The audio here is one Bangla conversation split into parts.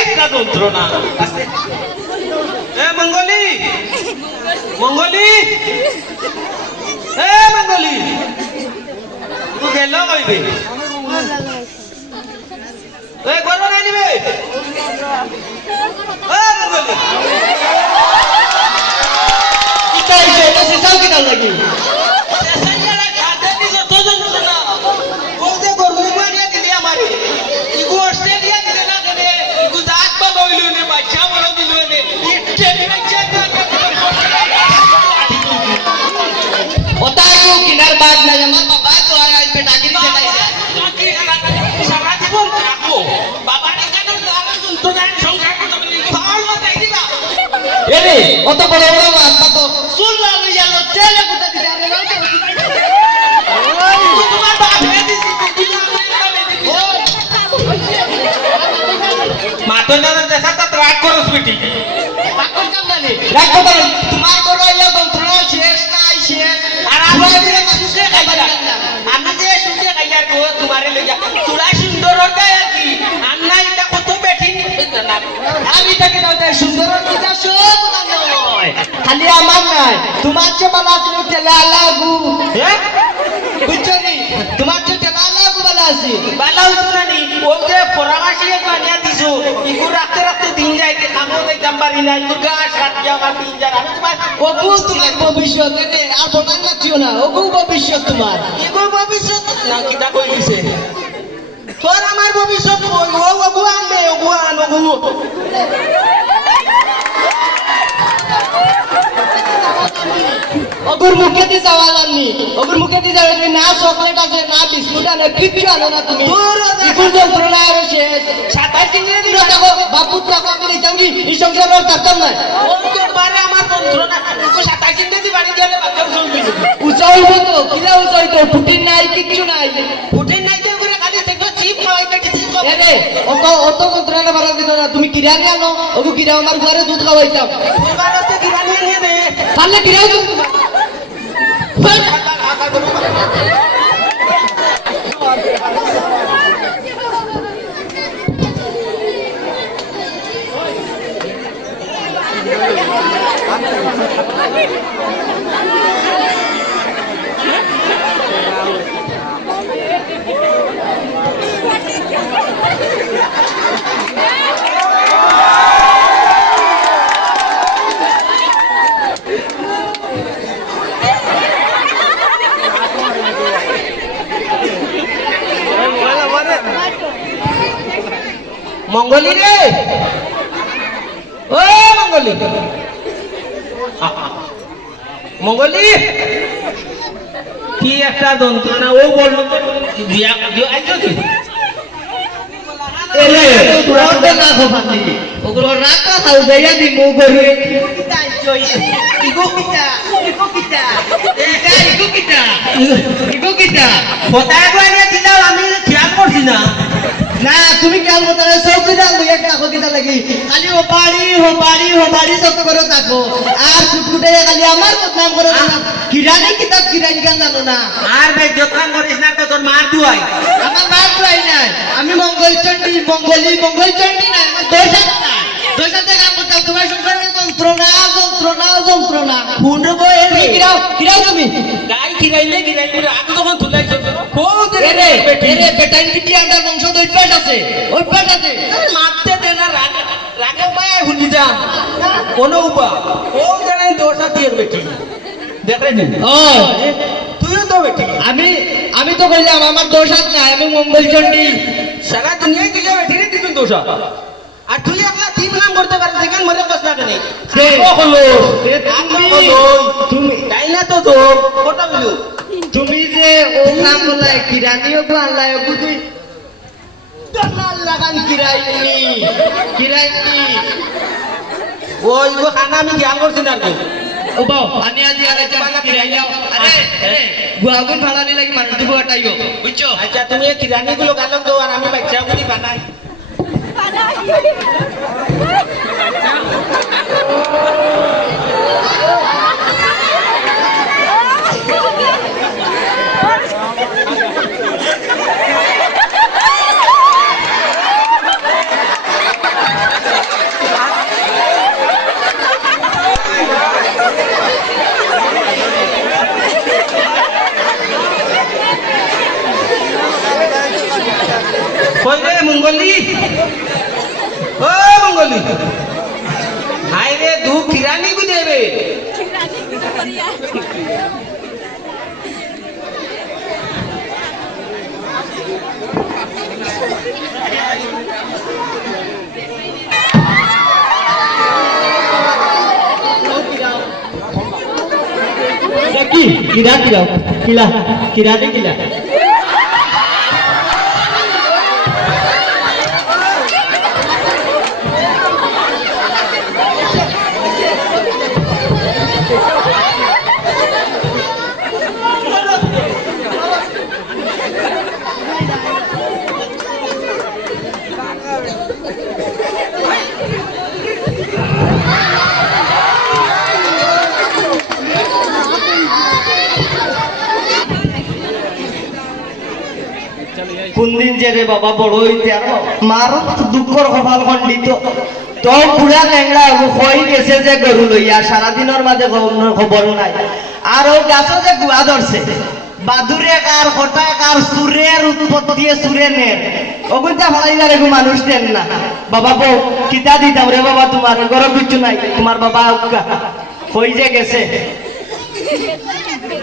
একটা যন্ত্রণা এ মঙ্গলি। মঙ্গলি। এ মঙ্গলি। তুই গেল কইবে এ গরম আনিবে এ মঙ্গলি কিতা হইছে এটা সিসাও কিতা লাগি এরে অত বড় বড় মাছ তো চুল লাল হইয়া লো তেলে কোথা দিকে আরে না তোমার বাপ হে দিছি দিদি মাতো তা রাগ করস বেটি। রাখো কাম জানি রাখো তো তোমার বড় ইয়া যন্ত্রণা শেষ নাই শেষ। আর আমি যে সুখে খাইয়া আমি যে সুখে খাইয়া গো তোমারে লইয়া। তোরা সুন্দর হতে কি? না আমি তাকে দাও তাই সুন্দর কিতা সব নয় খালি আমার নাই তোমার যে বালা আছে তেলে আলাগু বুঝছ নি? তোমার যে তেলে আলাগু বালা আছে। বালা হইতো না নি? ওই যে বানিয়া দিছো ইগু রাখতে রাখতে দিন যায় যে কামও দেখতাম পারি না ইগু গাছ কাটিয়া আমার দিন যায় আমি তোমার ওগু তোমার ভবিষ্যৎ আর বনান নাচিও না ওগু ভবিষ্যৎ তোমার। ইগু ভবিষ্যৎ। না কিতা কই দিছে তোর আমার ভবিষ্যৎ আনবে ওগু আন ওগু ওগুর মুখে দি যাওয়া জাননি ওগুর মুখে দি যাওয়া জাননি না চকলেট আছে না বিস্কুট আনে কিচ্ছু আনো না তুমি। ইকুল যন্ত্রণা আর শেষ। সাতাশ দিনে দিন দেখো বাপু টাকা আমি দিতাম কি এই সংসার আর থাকতাম না তোমারে আমার যন্ত্রণা। সাতাশ দিনে দি বাড়ি দিলে বাচ্চা চলবি উঁচা হইব তো কিরা উঁচা হইতো ফুটিন নাই কিচ্ছু নাই। এরে অত অত যন্ত্রণা বাড়া দিত না। তুমি কিরানি আনো ওগু কিরা আমার ঘরে দুধ খাওয়াইতাম। পারলে কিরাও তুমি মঙ্গলি রে ও মঙ্গলি মঙ্গলি কি একটা যন্ত্রণা ও বলল তো বিয়া দিও আইছো কি এরে তোরা না খোপানি ওগুলো রাখা খাও যাইয়া দি মু করে ইগো কিটা ইগো কিটা এটা ইগো কিটা ইগো কিটা কোথায় গো আনিয়া দিলাম আমি খেয়াল করছি না না তুমি কেন মতো চৌকিদার লই একটা আখো কিটা লাগি খালি ও বাড়ি ও বাড়ি ও বাড়ি যত করে থাকো। আর ফুটফুটে খালি আমার বদনাম করে কিরানি কিতা কিরানি কেন জানো না। আর ভাই যত্ন করিস না তো তোর মার দুয়াই আমার মা তো নাই। আমি মঙ্গলচণ্ডী মঙ্গলি মঙ্গলচণ্ডী নাই আমার দোষাত নাই। দোষাতে কাম করতাম তোমার সংসারে যন্ত্রণা যন্ত্রণা যন্ত্রণা ফুন্ড এ কিরাও কিরাও তুমি? গাই খিরাইলে খিরাইলে আগে তখন তুলাইছো বহুত এরে এরে বেটাইন কি আন্ডার বংশ তো অভ্যাস আছে। অভ্যাস আছে। রাগে পায় কোনো উপা ও জানাই দোষা দিয়ে বেটি দেখলে তুইও তো বেটি। আমি আমি তো কইলাম আমার দোষাত নাই আমি মঙ্গল চণ্ডী। সারা দুনিয়ায় তুই বেটি রে তুই দোষা। আর তুই একলা ঠিক নাম করতে পারিস? দেখেন মরে কষ্ট না কেন সে হলো। সে তুমি? তাই না তো তো? কোটা তুমি যে ও নাম বলাই কিরানি ও আল্লাহ তুই দলাল লাগান কিরাইনি কিরাইনি। ওই গো খানা আমি খেয়াল করছি না কি ও বাও আজি আলে চান কিরাই যাও আরে আরে গুয়াগুন ফালানি লাগি মানুষ দিব আটাইও বুঝছ? আচ্ছা তুমি এই কিরানি গুলো গালক দাও আর আমি বাচ্চা গুলি বানাই। বলি হাই রে দু কিরানি গুদেবে কি কিরা কিরা কিলা কিরা দে কিলা কোনদিন যে রে বাবা, বড় হইতে আর। মার দুঃখর কপাল খণ্ডিত। তো বুড়া ল্যাংড়া হয়ে গেছে যে গরু লইয়া। সারাদিনের মাঝে খবর- নাই। আর ও গাছও যে গুয়া ধরছে বাদুরে কার হঠাৎ কার সুরের উৎপত্তি সুরে নের অগুনটা ফালাইলা মানুষ নেন না। বাবা বউ কিতা দিতাম রে বাবা তোমার গরম কিছু নাই। তোমার বাবা হই যে গেছে।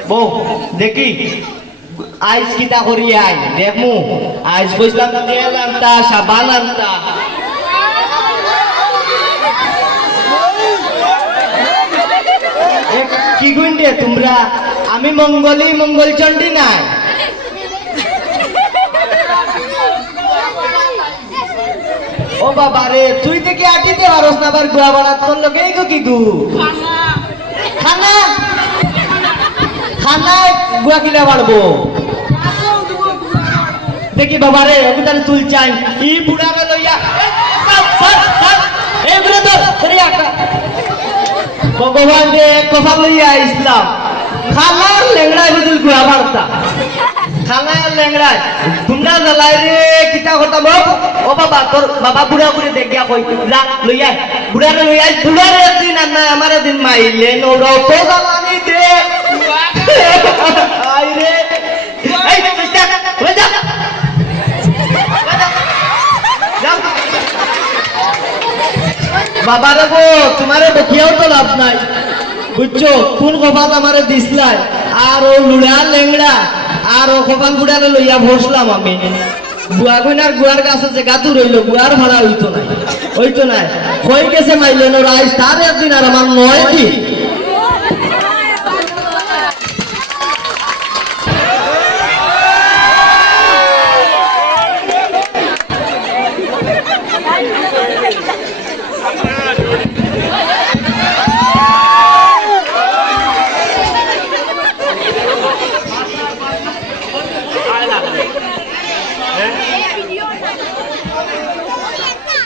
বউ দেখি। আইস কিতা করি আই? দেখমু। আইস কইলাম তেল আনতা সাবান আনতা কি গুণ রে তোমরা? আমি মঙ্গলি মঙ্গল চণ্ডী নাই। ও বাবা রে তুই থেকে আটিতে পারস না আবার গুয়া বাড়া তোর লোকে গো কি গু? খানা। খানা? গুয়া কিলা বাড়বো? দেখি বাবা রে আমি তাহলে তুল চাই। ই বুড়া রে লইয়া। এই বুড়া তো আকা ভগবান যে কথা লইয়া ইসলাম খালার লেংড়ায় বদল গুয়া বার্তা খালার লেংড়ায় তোমরা জ্বালাই রে কিতা কথা বল। ও বাবা তোর বাবা বুড়া করে দেখিয়া কই যা লইয়া বুড়া রে লইয়া বুড়া রে দিন আর না আমার দিন মাইলে নৌরাও তো জ্বালানি দে। বাবা গো তোমারে দেখিয়াও তো লাভ নাই। বুঝছ? কোন কপাল আমারে দিসলাই আর ও লুড়া লেংড়া, আর ও কপাল গুড়ারে লইয়া বসলাম আমি। বুয়া কইনার গুয়ার গাছ আছে গাতু রইল, গুয়ার ভাড়া হইতো নাই। হইতো নাই। হয়ে গেছে মাইলেন ওর আজ তার একদিন আর আমার নয় দিন।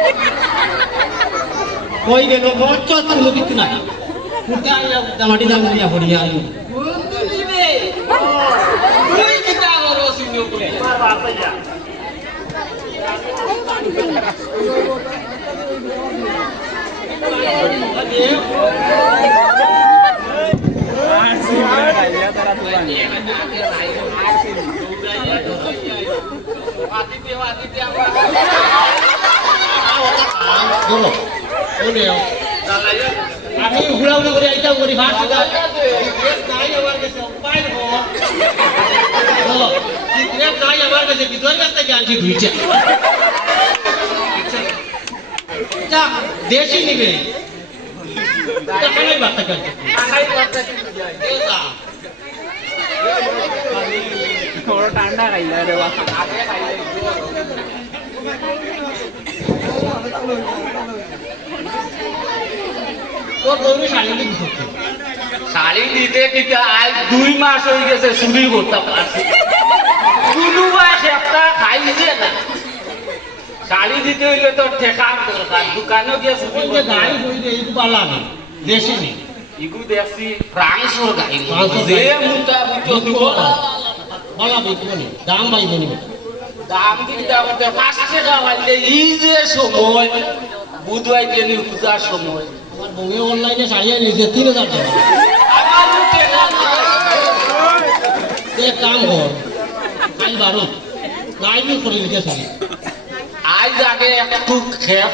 না কই গেল মচ্চ তুমি কিছু নাই কুটা আইয়া কুটা মাটি বলো বলেও আমি ঘুরা উড়া করে আইতাম করি ভাত নাই আমার কাছে উপায় নাই আমার কাছে ভিতর কাছ থেকে আনছি দুইটা দেশি নিবে টাকাই তোর বউরে শাড়ি দিবি শাড়ি দিতে দিতে আজ দুই মাস হয়ে গেছে চুরি করতে পারছি কোনো মাস একটা খাইছে না। শাড়ি দিতে হইলে তো ঠেকার দরকার দোকানে গিয়ে ওই যে গাড়ি রে এই পালা দেশে নেই। ইগু ফ্রান্সর গাড়ি। যে মুটা বুঝো দাম বাইবে নি দাম দিতে আমাদের পাঁচ টাকা পাইলে এই যে সময় বুধবাই জেনি পূজার সময় অনলাইনে শাড়ি নিয়েছে, তিন হাজার টাকা। কাম কর, কাল বারো। নাই করে আজ আগে একটু খেপ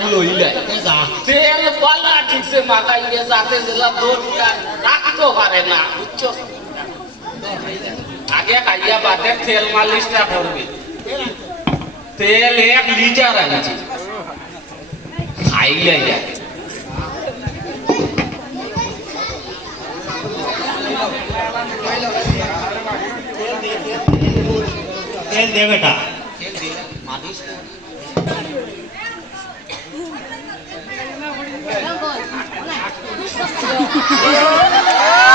যা তেল পালা ঠিকছে মাখাইলে যাতে জেলা পারে না, বুঝছ? আগে খাইয়া বাদে তেল মালিশটা করবে। তেল এক লিটার আনছি খাইয়া যা। তেল দে বেটা। মানিস